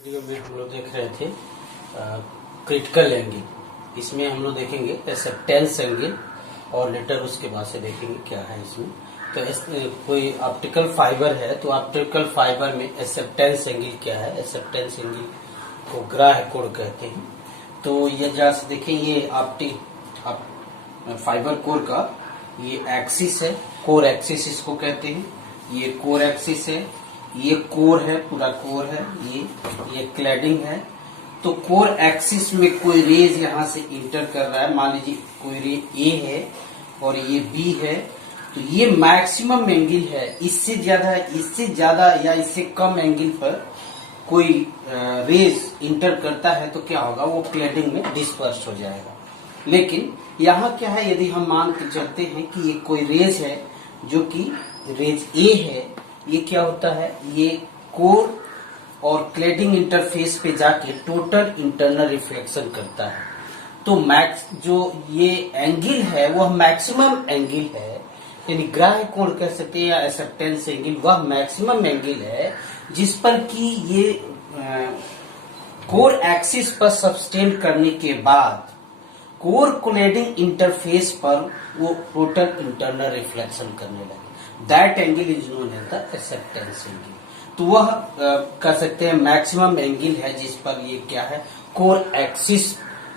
Video में हम लोग देख रहे थे क्रिटिकल एंगल। इसमें हम लोग देखेंगे एक्सेप्टेंस एंगल और लेटर उसके बाद से देखेंगे क्या है इसमें। तो कोई ऑप्टिकल फाइबर है तो ऑप्टिकल फाइबर में एक्सेप्टेंस एंगल क्या है। एक्सेप्टेंस एंगल को ग्राह्य कोण कहते हैं। तो ये जहाँ से देखें ये फाइबर कोर का ये एक्सिस है, कोर एक्सिस इसको कहते हैं। ये कोर एक्सिस है, ये कोर है, पूरा कोर है, ये क्लैडिंग है। तो कोर एक्सिस में कोई रेज यहाँ से इंटर कर रहा है। मान लीजिए कोई रे ए है और ये बी है, तो ये मैक्सिमम एंगल है। इससे ज्यादा या इससे कम एंगल पर कोई रेज इंटर करता है तो क्या होगा, वो क्लैडिंग में डिस्पर्स हो जाएगा। लेकिन यहाँ क्या है, यदि हम मान के चलते हैं कि ये कोई रेज है जो कि रेज ए है, ये क्या होता है, ये कोर और क्लैडिंग इंटरफेस पे जाके टोटल इंटरनल रिफ्लेक्शन करता है। तो मैक्स जो ये एंगल है वह मैक्सिमम एंगल है, यानी ग्राह्य कोण कह सकते हैं या एक्सेप्टेंस एंगल, वह मैक्सिमम एंगल है जिस पर कि ये कोर एक्सिस पर सब्सटेंड करने के बाद कोर क्लैडिंग इंटरफेस पर वो टोटल इंटरनल रिफ्लेक्शन करने लगे। That angle is known as the acceptance angle. तो वह कह सकते हैं मैक्सिमम एंगल है जिस पर ये क्या है, core axis,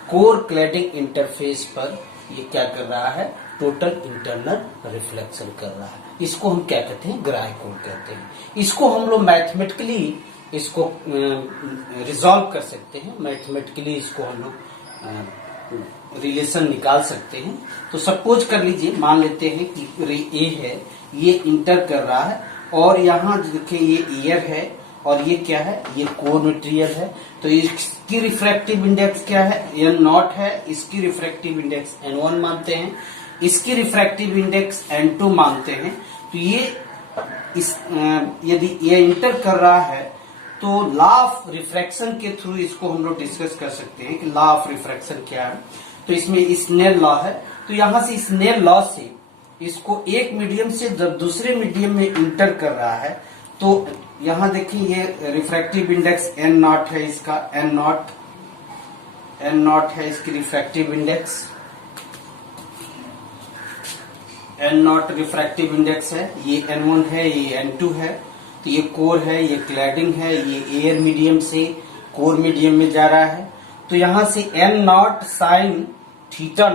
core cladding interface पर ये क्या कर रहा है, टोटल इंटरनल रिफ्लेक्शन कर रहा है। इसको हम क्या कहते हैं, ग्राह्य कोण कहते हैं। इसको हम लोग मैथमेटिकली इसको रिजॉल्व कर सकते हैं। मैथमेटिकली इसको हम लोग रिलेशन निकाल सकते हैं। तो सपोज कर लीजिए, मान लेते हैं कि रे ए है, ये इंटर कर रहा है और यहाँ देखिए ये एयर है और ये क्या है, ये कोर मटेरियल है। तो इसकी रिफ्रैक्टिव इंडेक्स क्या है, n0 है। इसकी रिफ्रैक्टिव इंडेक्स n1 मानते हैं, इसकी रिफ्रैक्टिव इंडेक्स n2 मानते हैं। तो ये यदि ये इंटर कर रहा है तो लॉ ऑफ रिफ्रैक्शन के थ्रू इसको हम लोग डिस्कस कर सकते हैं कि लॉ ऑफ रिफ्रैक्शन क्या है। तो इसमें स्नेल लॉ है। तो यहां से स्नेल लॉ से इसको एक मीडियम से जब दूसरे मीडियम में इंटर कर रहा है तो यहां देखिए ये रिफ्रैक्टिव इंडेक्स n0 है, इसका n0 है इसकी refractive index, n0 refractive index है। ये n1 है, ये n2 है। तो ये कोर है, ये क्लैडिंग है, ये एयर मीडियम से कोर मीडियम में जा रहा है। तो यहां से n0 साइन थीटा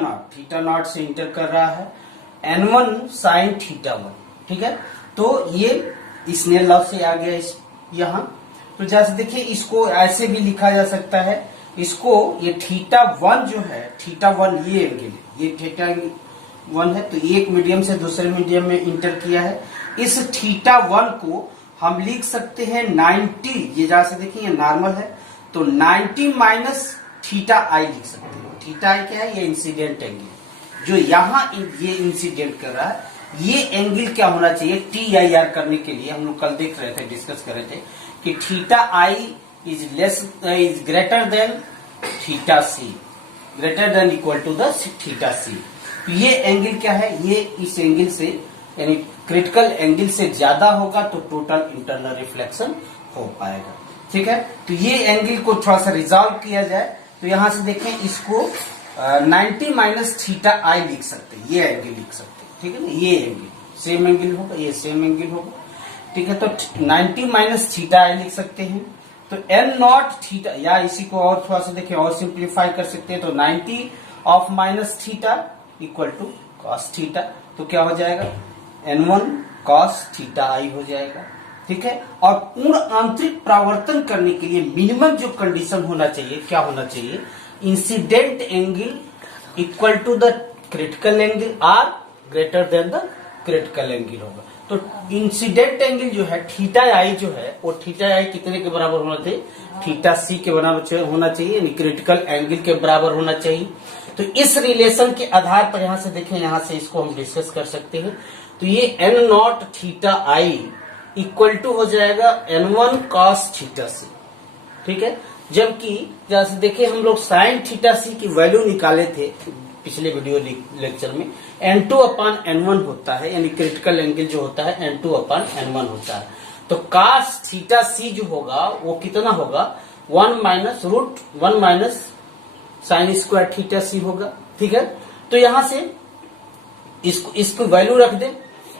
नॉट से इंटर कर रहा है, n1 साइन थीटा 1। ठीक है, तो ये स्नेल लॉ से आ गया यहाँ। तो जैसे देखिए इसको ऐसे भी लिखा जा सकता है, इसको ये थीटा 1 जो है, थीटा 1 ये एंगल है, ये थीटा 1 है। तो एक मीडियम से दूसरे मीडियम में इंटर किया है। इस थीटा 1 को हम लिख सकते हैं 90, ये जहां से देखिए ये नॉर्मल है तो 90 माइनस थीटा आई लिख सकते हैं। थीटा आई क्या है, ये इंसिडेंट एंगल जो यहाँ ये इंसिडेंट कर रहा है। ये एंगल क्या होना चाहिए, TIR करने के लिए हम लोग कल देख रहे थे, डिस्कस कर रहे थे कि theta I is greater than theta C, greater than equal to the theta C. ये एंगल क्या है, ये इस एंगल से यानी क्रिटिकल एंगल से ज्यादा होगा तो टोटल इंटरनल रिफ्लेक्शन हो पाएगा। ठीक है, तो ये एंगल को थोड़ा सा रिजॉल्व किया जाए तो यहां से देखें इसको 90 माइनस थीटा आई लिख सकते हैं, ये एंगल लिख सकते हैं। ठीक है ना, ये एंगल सेम एंगल होगा, ये सेम एंगल होगा। ठीक है, तो 90 माइनस थीटा आई लिख सकते हैं। तो n0 थीटा, या इसी को और थोड़ा सा देखें और सिंप्लीफाई कर सकते हैं। तो 90 of minus theta equal to cos theta. तो क्या हो जाएगा, n1 cos थीटा आई हो जाएगा। ठीक है, और पूर्ण आंतरिक प्रावर्तन करने के लिए मिनिमम जो कंडीशन होना चाहिए, क्या होना चाहिए, incident angle equal to the critical angle or greater than the critical angle होगा। तो इंसिडेंट एंगल जो है थीटा आई जो है, वो थीटा आई कितने के बराबर होना चाहिए, थीटा सी के बराबर होना चाहिए, यानी क्रिटिकल एंगल के बराबर होना चाहिए। तो इस रिलेशन के आधार पर यहां से देखें, यहां से इसको हम डिस्कस कर सकते हैं। तो ये n0 theta I equal to हो जाएगा n1 cos थीटा सी। ठीक है, जबकि जैसे देखिए हम लोग साइन थीटा सी की वैल्यू निकाले थे पिछले वीडियो लेक्चर में, n2 अपान n1 होता है, यानी क्रिटिकल एंगल जो होता है n2 अपान n1 होता है। तो cos थीटा सी जो होगा वो कितना होगा, 1 minus root 1 minus sine square theta C होगा। ठीक है, तो यहां से इसको वैल्यू रख दे,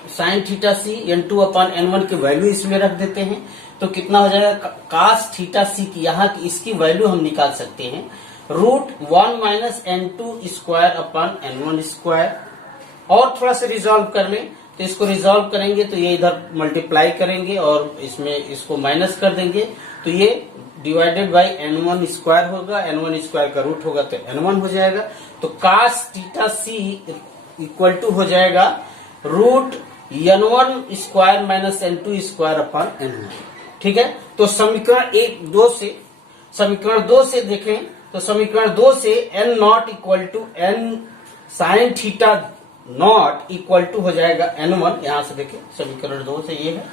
sine theta C n2 upon n1 की वैल्यू इसमें रख देते हैं, तो कितना हो जाएगा, कास थीटा सी की यहाँ की इसकी वैल्यू हम निकाल सकते हैं root 1 minus n2 square upon n1 square. और थोड़ा सा रिजॉल्व कर लें, तो इसको रिजॉल्व करेंगे तो ये इधर मल्टीप्लाई करेंगे और इसमें इसको माइनस कर देंगे, तो ये डिवाइडेड बाई n1 स्क्वायर होगा, n1 स्क्वायर का रूट होगा तो n1 हो जाएगा। तो cos theta C equal to हो जाएगा root n1 square minus n2 square upon n1। ठीक है, तो समीकरण 2 से देखें, तो समीकरण 2 से n not equal to n sine theta not equal to हो जाएगा n1। यहां से देखें समीकरण 2 से ये है,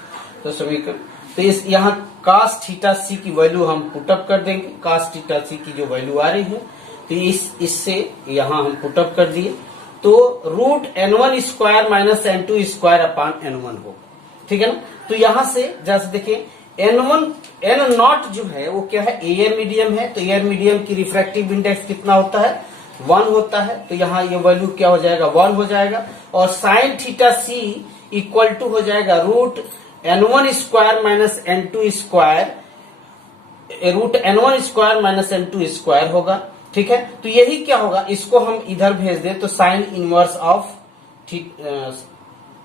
तो समीकरण तो इस यहाँ कास थीटा सी की वैल्यू हम पुटअप कर देंगे, कास थीटा सी की जो वैल्यू आ रही है तो इससे यहाँ हम पुटअप कर दिए, तो root n1 square minus n2 square upon n1 होगा। ठीक है ना, तो यहां से जैसे देखें n नॉट जो है वो क्या है, एयर मीडियम है, तो एयर मीडियम की रिफ्रैक्टिव इंडेक्स कितना होता है, 1 होता है, तो यहाँ ये वैल्यू क्या हो जाएगा, 1 हो जाएगा। और sine theta C equal to हो जाएगा root n1 square minus n2 square, root n1 square minus n2 square होगा। ठीक है, तो यही क्या होगा, इसको हम इधर भेज दें तो sine inverse of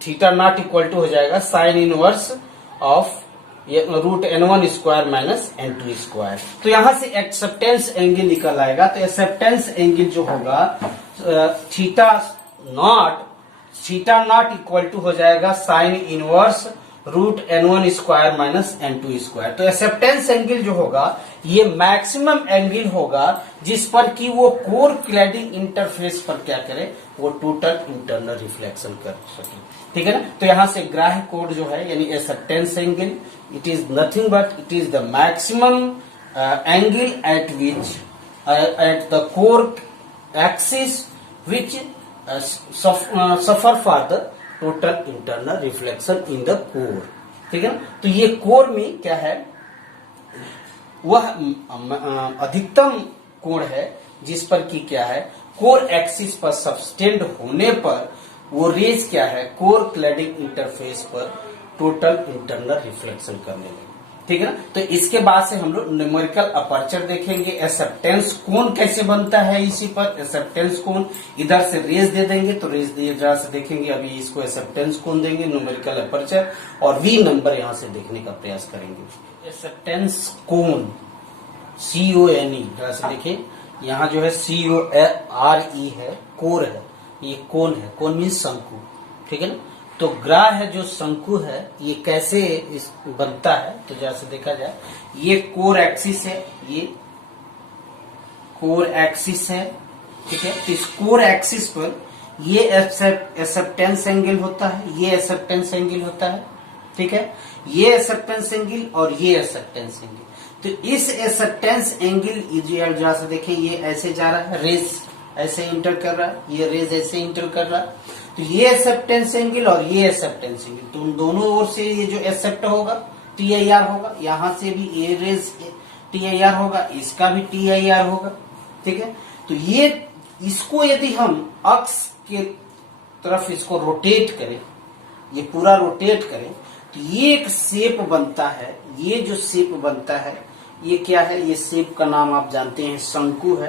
theta not equal to हो जाएगा sine inverse of root n1 square minus n2 square. तो यहां से एक्सेप्टेंस एंगल निकल आएगा, तो एक्सेप्टेंस एंगल जो होगा थीटा नॉट इक्वल टू हो जाएगा sine inverse root n1 square minus n2 square. तो एक्सेप्टेंस एंगल जो होगा ये मैक्सिमम एंगल होगा जिस पर कि वो कोर क्लैडिंग इंटरफेस पर क्या करे, वो टोटल इंटरनल रिफ्लेक्शन कर सके। ठीक है ना, तो यहां से ग्राह्य कोड जो है यानी acceptance angle, it is nothing but it is the maximum angle eight which at the core axis which suffer for the total internal reflection in the core. ठीक है ना, तो ये कोर में क्या है, वह अधिकतम कोण है जिस पर कि क्या है, कोर एक्सिस पर सबस्टेंड होने पर वो रेज क्या है, कोर क्लैडिंग इंटरफेस पर टोटल इंटरनल रिफ्लेक्शन करने लगे। ठीक है ना, तो इसके बाद से हम लोग न्यूमेरिकल अपर्चर देखेंगे, एक्सेप्टेंस कोण कैसे बनता है, इसी पर एक्सेप्टेंस कोण इधर से रेज दे देंगे, तो रेज दिए जरा से देखेंगे, अभी इसको एक्सेप्टेंस कोण देंगे न्यूमेरिकल अपर्चर और वी नंबर यहां से देखने का प्रयास करेंगे। एक्सेप्टेंस कोण CONE जरा से देखिए, यहाँ जो है CORE है, कोर है, ये कोण है, कोण मीन्स शंकु। ठीक है ना, तो ग्राह है जो शंकु है ये कैसे बनता है, तो जैसे देखा जाए ये कोर एक्सिस है, ये कोर एक्सिस है। ठीक है, तो इस कोर एक्सिस पर ये एक्सेप्टेंस एंगल होता है, ये एक्सेप्टेंस एंगल होता है। ठीक है, ये एक्सेप्टेंस एंगल और ये एक्सेप्टेंस एंगल, तो इस एक्सेप्टेंस एंगल जरा से देखिए, ये ऐसे जा रहा है, रेज ऐसे इंटर कर रहा है, ये रेज ऐसे इंटर कर रहा है, तो ये एक्सेप्टेंस एंगल और ये एक्सेप्टेंस एंगल, तो उन दोनों ओर से ये जो एक्सेप्ट होगा TIR होगा, यहां से भी ये रेज TIR होगा, इसका भी TIR होगा। ठीक है, तो ये इसको यदि हम अक्ष के तरफ इसको रोटेट करें, ये पूरा रोटेट करें, तो ये एक शेप बनता है, ये जो शेप बनता है ये क्या है, ये शेप का नाम आप जानते हैं शंकु है,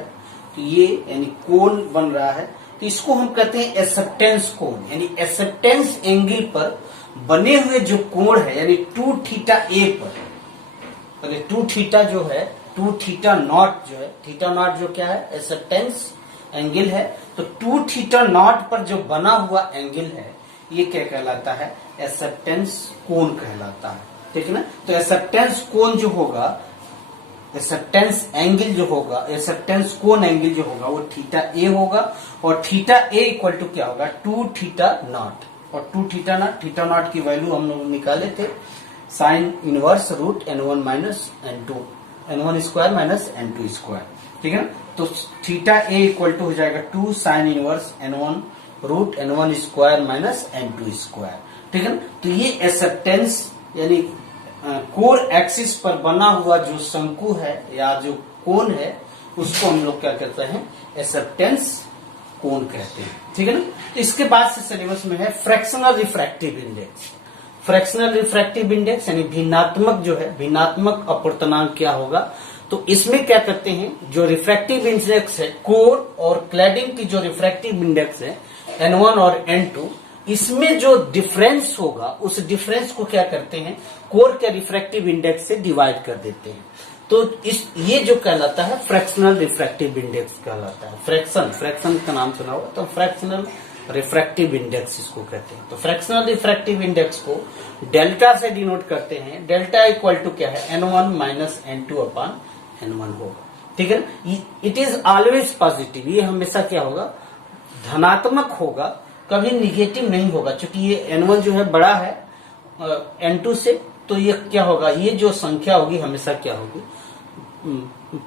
तो ये यानी कोण बन रहा है, तो इसको हम कहते हैं एक्सेप्टेंस कोण, यानी एक्सेप्टेंस एंगल पर बने हुए जो कोण है, यानी 2 थीटा A पर, 2 थीटा जो है, 2 थीटा नॉट जो है, थीटा नॉट जो क्या है, एक्सेप्टेंस एंगल है, तो 2 थीटा नॉट पर जो बना हुआ एंगल है ये क्या कहलाता है, एक्सेप्टेंस कोण कहलाता है। ठीक है ना, तो एक्सेप्टेंस कोण जो होगा, एक्सेप्टेंस एंगल जो होगा, एक्सेप्टेंस कोण एंगल जो होगा वो थीटा A होगा, और थीटा A इक्वल टू क्या होगा, 2 थीटा नॉट, और 2 थीटा नॉट की वैल्यू हम लोग निकाले थे sine inverse root n1 minus n1 square minus n2 square. ठीक है ना, तो थीटा A इक्वल टू हो जाएगा 2 sine inverse n1 root n1 square minus n2 square. ठीक है ना, तो ये एक्सेप्टेंस यानी कोर एक्सिस पर बना हुआ जो शंकु है या जो कोण है उसको हम लोग क्या कहते हैं, एक्सेप्टेंस कोण कहते हैं। ठीक है ना। तो इसके बाद से सिलेबस में है fractional refractive index. Fractional refractive index यानी भिन्नात्मक जो है, भिन्नात्मक अपवर्तनांक क्या होगा। तो इसमें क्या करते हैं, जो रिफ्रैक्टिव इंडेक्स है कोर और क्लैडिंग की जो रिफ्रैक्टिव इंडेक्स है N1 और N2, इसमें जो डिफरेंस होगा उस डिफरेंस को क्या करते हैं, कोर के रिफ्रैक्टिव इंडेक्स से डिवाइड कर देते हैं। तो ये जो कहलाता है फ्रैक्शनल रिफ्रैक्टिव इंडेक्स कहलाता है। फ्रैक्शन का नाम सुना होगा, तो फ्रैक्शनल रिफ्रैक्टिव इंडेक्स इसको कहते हैं। तो फ्रैक्शनल रिफ्रैक्टिव इंडेक्स को डेल्टा से डिनोट करते हैं। डेल्टा इक्वल टू क्या है, N1 minus N2 upon N1 होगा। ठीक है ना। इट इज ऑलवेज पॉजिटिव, ये हमेशा क्या होगा, धनात्मक होगा, कभी निगेटिव नहीं होगा। क्योंकि ये N1 जो है बड़ा है N2 से, तो ये क्या होगा, ये जो संख्या होगी हमेशा क्या होगी,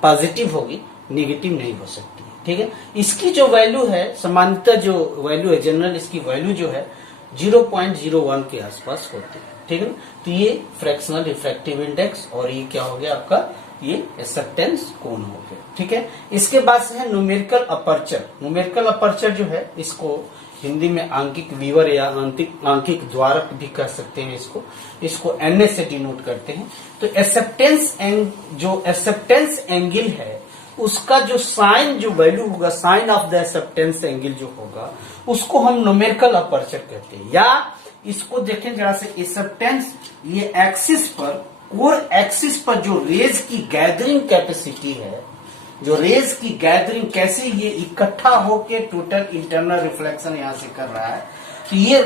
पॉजिटिव होगी, निगेटिव नहीं हो सकती। ठीक है। इसकी जो वैल्यू है, सामान्यतः जो वैल्यू है जनरल, इसकी वैल्यू जो है 0.01 के आसपास होती है। ठीक है ना। तो ये फ्रैक्शनल रिफ्रैक्टिव इंडेक्स और ये क्या हो गया आपका, ये एक्सेप्टेंस कोण हो गया। ठीक है। इसके बाद से है न्यूमेरिकल अपर्चर। न्यूमेरिकल अपर्चर जो है, इसको हिंदी में आंकिक वीवर या आंकिक द्वारक भी कह सकते हैं। इसको NA से डिनोट करते हैं। तो जो एक्सेप्टेंस एंगल है उसका जो साइन, जो वैल्यू होगा, sine of the acceptance angle जो होगा, उसको हम न्यूमेरिकल अपर्चर कहते हैं। या इसको देखें जरा से, एक्सेप्टेंस ये एक्सिस पर, कोर एक्सिस पर जो रेज की गैदरिंग कैपेसिटी है, जो रेज की गैदरिंग कैसे ये इकट्ठा होके टोटल इंटरनल रिफ्लेक्शन यहां से कर रहा है, तो ये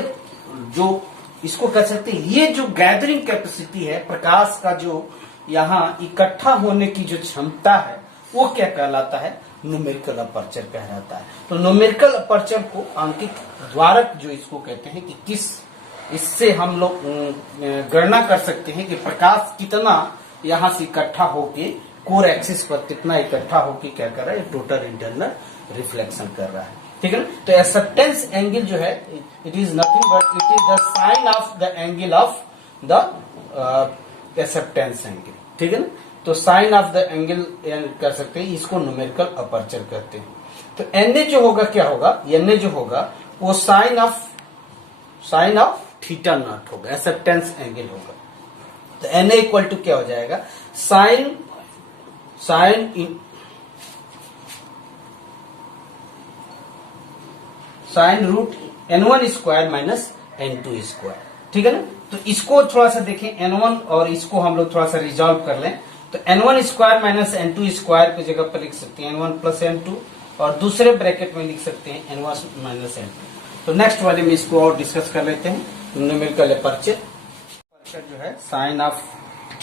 जो इसको कह सकते हैं, ये जो गैदरिंग कैपेसिटी है, प्रकाश का जो यहाँ इकट्ठा होने की जो क्षमता है, वो क्या कहलाता है, न्यूमेरिकल अपर्चर कहलाता है। तो न्यूमेरिकल अपर्चर को आंकिक द्वारक जो इसको कहते हैं कि किस, इससे हम लोग गणना कर सकते हैं कि प्रकाश कितना यहाँ से इकट्ठा होके कोर एक्सिस पर कितना इकट्ठा होके क्या कर रहा है, टोटल इंटरनल रिफ्लेक्शन कर रहा है। ठीक है ना। तो एक्सेप्टेंस एंगल जो है, it is nothing but it is the sine of the angle of the acceptance angle. ठीक है ना। तो साइन ऑफ द एंगल कर सकते हैं, इसको न्यूमेरिकल अपर्चर कहते हैं। तो NA जो होगा क्या होगा, NA जो होगा वो साइन ऑफ थीटा नॉट होगा, एक्सेप्टेंस एंगल होगा। तो NA इक्वल टू क्या हो जाएगा, sine root N1 square minus N2 square. ठीक है ना। तो इसको थोड़ा सा देखें, N1 और इसको हम लोग थोड़ा सा रिजॉल्व कर लें। तो N1 square minus N2 square की जगह पर लिख सकते हैं N1 प्लस N2, और दूसरे ब्रैकेट में लिख सकते हैं N1 माइनस N2। तो नेक्स्ट वाले में इसको और डिस्कस कर लेते हैं। न्यूमेरिकल अपर्चर जो है साइन ऑफ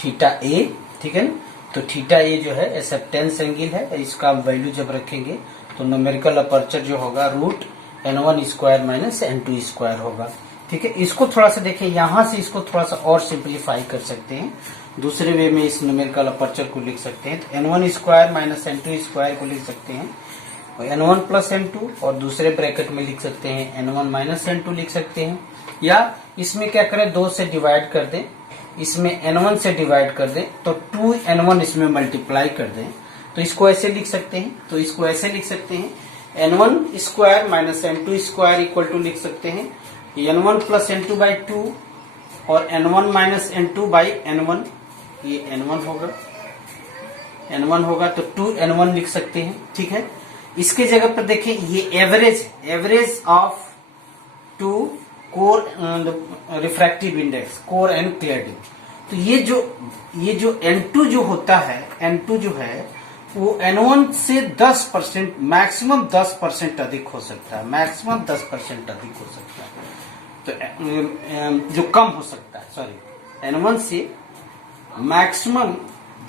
थीटा A। ठीक है ना। तो थीटा A जो है एक्सेप्टेंस एंगल है, इसका वैल्यू जब रखेंगे तो न्यूमेरिकल अपर्चर जो होगा root N1 square minus N2 square होगा। ठीक है। इसको थोड़ा सा देखें, यहां से इसको थोड़ा सा और सिंप्लीफाई कर सकते हैं, दूसरे वे में इस न्यूमेरिकल अपर्चर को लिख सकते हैं। तो N1 square minus N2 square को लिख सकते हैं, और N1 प्लस N2, और दूसरे ब्रैकेट में लिख सकते हैं N1 माइनस N2 लिख सकते हैं। या इसमें क्या करें, 2 से डिवाइड कर दें, इसमें N1 से डिवाइड कर दें, तो 2N1 इसमें मल्टीप्लाई कर दें, तो इसको ऐसे लिख सकते हैं। तो इसको ऐसे लिख सकते हैं, N1 square minus N2 square equal to लिख सकते हैं N1 प्लस N2 बाई 2, और N1 minus N2 by N1, ये N1 होगा तो 2N1 लिख सकते हैं। ठीक है। इसके जगह पर देखें, ये average of two core refractive index, core and cladding. तो ये जो N2 जो होता है, N2 जो है वो N1 से 10%, मैक्सिमम 10% अधिक हो सकता है, मैक्सिमम 10% अधिक हो सकता है। तो जो कम हो सकता है, सॉरी, N1 से मैक्सिमम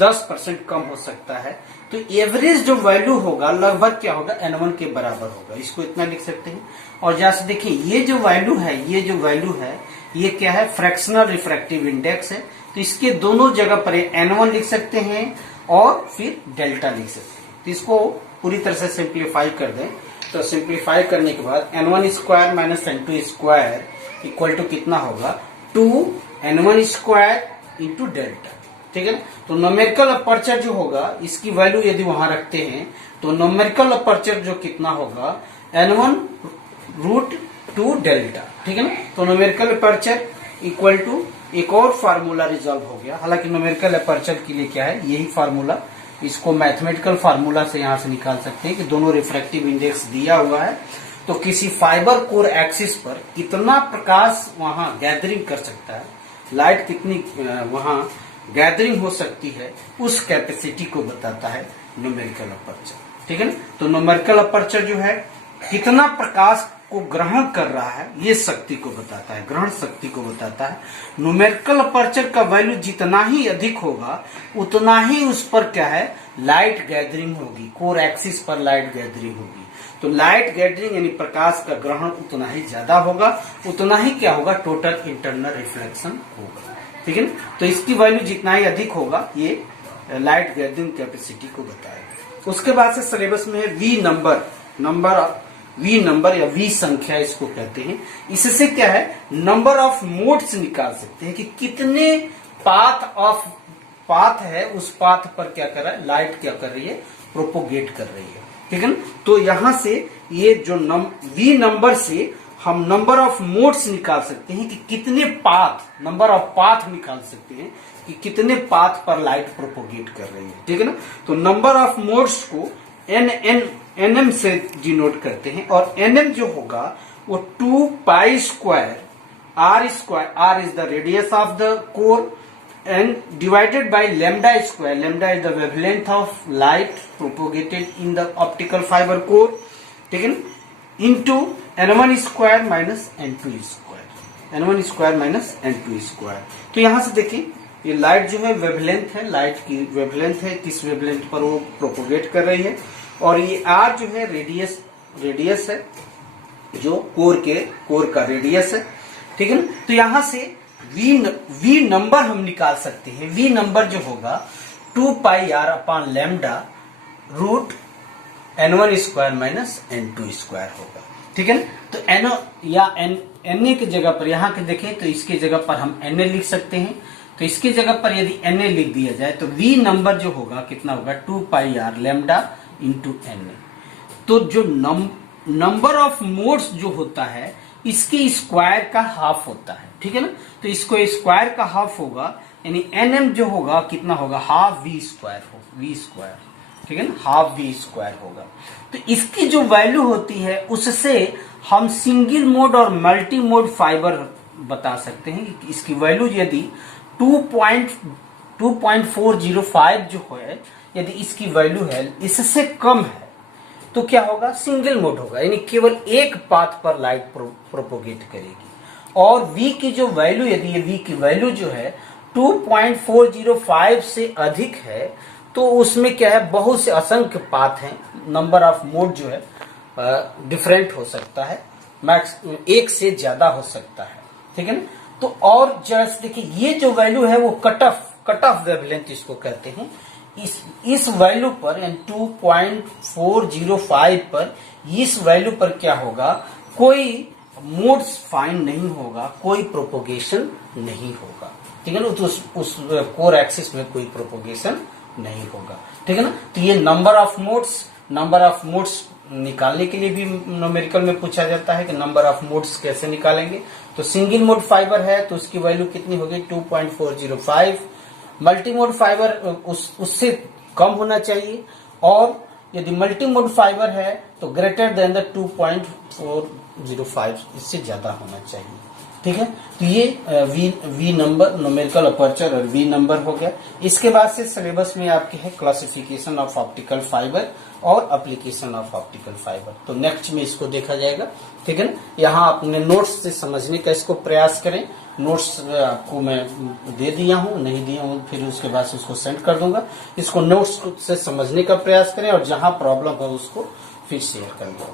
10% कम हो सकता है। तो एवरेज जो वैल्यू होगा लगभग क्या होगा, N1 के बराबर होगा। इसको इतना लिख सकते हैं। और जैसे देखिए, ये जो वैल्यू है, ये क्या है, फ्रैक्शनल रिफ्रैक्टिव इंडेक्स है। तो इसके दोनों जगह पर N1 लिख सकते हैं और फिर डेल्टा लिख सकते हैं। तो इसको पूरी तरह से सिंप्लीफाई कर दें, तो सिंप्लीफाई करने के बाद N1 square minus N2 square equal to कितना होगा, 2N1 स्क्वायर इंटू डेल्टा, ठीक है ना। तो न्यूमेरिकल अपर्चर जो होगा इसकी वैल्यू यदि वहां रखते हैं तो न्यूमेरिकल अपर्चर जो कितना होगा n1 रूट 2 डेल्टा, ठीक है ना। तो न्यूमेरिकल अपर्चर इक्वल टू एक और फार्मूला रिजॉल्व हो गया। हालांकि न्यूमेरिकल अपर्चर के लिए क्या है, यही फार्मूला, इसको मैथमेटिकल फार्मूला से यहां से निकाल सकते हैं कि दोनों रिफ्रैक्टिव इंडेक्स दिया हुआ है तो किसी फाइबर कोर एक्सिस पर कितना प्रकाश वहां गैदरिंग कर सकता है, लाइट कितनी वहां गैदरिंग हो सकती है, उस कैपेसिटी को बताता है न्यूमेरिकल अपर्चर, ठीक है ना। तो न्यूमेरिकल अपर्चर जो है कितना प्रकाश को ग्रहण कर रहा है ये शक्ति को बताता है, ग्रहण शक्ति को बताता है। न्यूमेरिकल अपर्चर का वैल्यू जितना ही अधिक होगा उतना ही उस पर क्या है, लाइट गैदरिंग होगी, कोर एक्सिस पर लाइट गैदरिंग होगी। तो लाइट गैदरिंग यानी प्रकाश का ग्रहण उतना ही ज्यादा होगा, उतना ही क्या होगा, टोटल इंटरनल रिफ्लेक्शन होगा, ठीक है ना। तो इसकी वैल्यू जितना ही अधिक होगा ये लाइट गैदरिंग कैपेसिटी को बताएगा। उसके बाद से सिलेबस में है वी नंबर या वी संख्या इसको कहते हैं। इससे क्या है, नंबर ऑफ मोड्स निकाल सकते हैं कि कितने पाथ है, उस पाथ पर क्या कर रहा है, लाइट क्या कर रही है, प्रोपोगेट कर रही है, ठीक है ना। तो यहां से ये जो वी नंबर से हम नंबर ऑफ मोड्स निकाल सकते हैं कि कितने पाथ, नंबर ऑफ पाथ निकाल सकते हैं कि कितने पाथ पर लाइट प्रोपोगेट कर रही है, ठीक है ना। तो नंबर ऑफ मोड्स को nm से डिनोट करते हैं और nm जो होगा वो 2 pi square r is the radius of the core and divided by lambda square, lambda is the wavelength of light propagated in the optical fibre core, ठीक है ना, into n1 square minus n2 square, n1 square minus n2 square. तो यहां से देखिए ये light जो है वेवलेंथ है, लाइट की वेवलेंथ है, किस वेवलेंथ पर वो प्रोपोगेट कर रही है, और ये r जो है रेडियस है, जो कोर का रेडियस है, ठीक है ना। तो यहां से वी नंबर हम निकाल सकते हैं। वी नंबर जो होगा 2 pi r upon lambda root n1 square minus n2 square होगा, ठीक है ना। तो एन या एन की जगह पर यहाँ के देखें तो इसकी जगह पर हम एन लिख सकते हैं। तो इसकी जगह पर यदि एन लिख दिया जाए तो वी नंबर जो होगा कितना होगा, 2 pi r lambda into N. तो जो नंबर ऑफ मोड्स जो होता है इसके स्क्वायर का हाफ होता है, ठीक है ना। तो इसको स्क्वायर का हाफ होगा यानी nm जो होगा कितना होगा, हाफ वी स्क्वायर, ठीक है ना, हाफ वी स्क्वायर होगा। तो इसकी जो वैल्यू होती है उससे हम सिंगल मोड और मल्टी मोड फाइबर बता सकते हैं कि इसकी वैल्यू यदि 2.405 जो है, यदि इसकी वैल्यू है इससे कम है तो क्या होगा, सिंगल मोड होगा, यानी केवल एक पाथ पर लाइट प्रोपोगेट करेगी। और v की जो वैल्यू, यदि ये v की वैल्यू जो है 2.405 से अधिक है तो उसमें क्या है, बहुत से असंख्य पाथ हैं, नंबर ऑफ मोड जो है डिफरेंट हो सकता है, मैक्स एक से ज्यादा हो सकता है, ठीक है ना। तो और जस्ट देखिए ये जो वैल्यू है वो कट ऑफ वेवलेंथ इसको कहते हैं। इस वैल्यू पर 2.405 पर इस वैल्यू पर क्या होगा, कोई मोड्स फाइंड नहीं होगा, कोई प्रोपोगेशन नहीं होगा, ठीक है ना। तो उस कोर एक्सिस में कोई प्रोपोगेशन नहीं होगा, ठीक है ना। तो ये नंबर ऑफ मोड्स निकालने के लिए भी न्यूमेरिकल में पूछा जाता है कि नंबर ऑफ मोड्स कैसे निकालेंगे। तो सिंगल मोड फाइबर है तो उसकी वैल्यू कितनी होगी, 2.405। मल्टी मोड फाइबर उससे कम होना चाहिए, और यदि मल्टी मोड फाइबर है तो ग्रेटर देन द 2.405, इससे ज्यादा होना चाहिए, ठीक है। तो ये वी नंबर, न्यूमेरिकल अपर्चर और वी नंबर हो गया। इसके बाद से सिलेबस में आपके है क्लासिफिकेशन ऑफ ऑप्टिकल फाइबर और एप्लीकेशन ऑफ ऑप्टिकल फाइबर। तो नेक्स्ट में इसको देखा जाएगा, ठीक है ना। यहाँ अपने नोट्स से समझने का इसको प्रयास करें। नोट्स आपको मैं दे दिया हूँ, नहीं दिया हूँ फिर उसके बाद से उसको सेंड कर दूंगा। इसको नोट्स से समझने का प्रयास करें और जहाँ प्रॉब्लम है उसको फिर शेयर कर दो।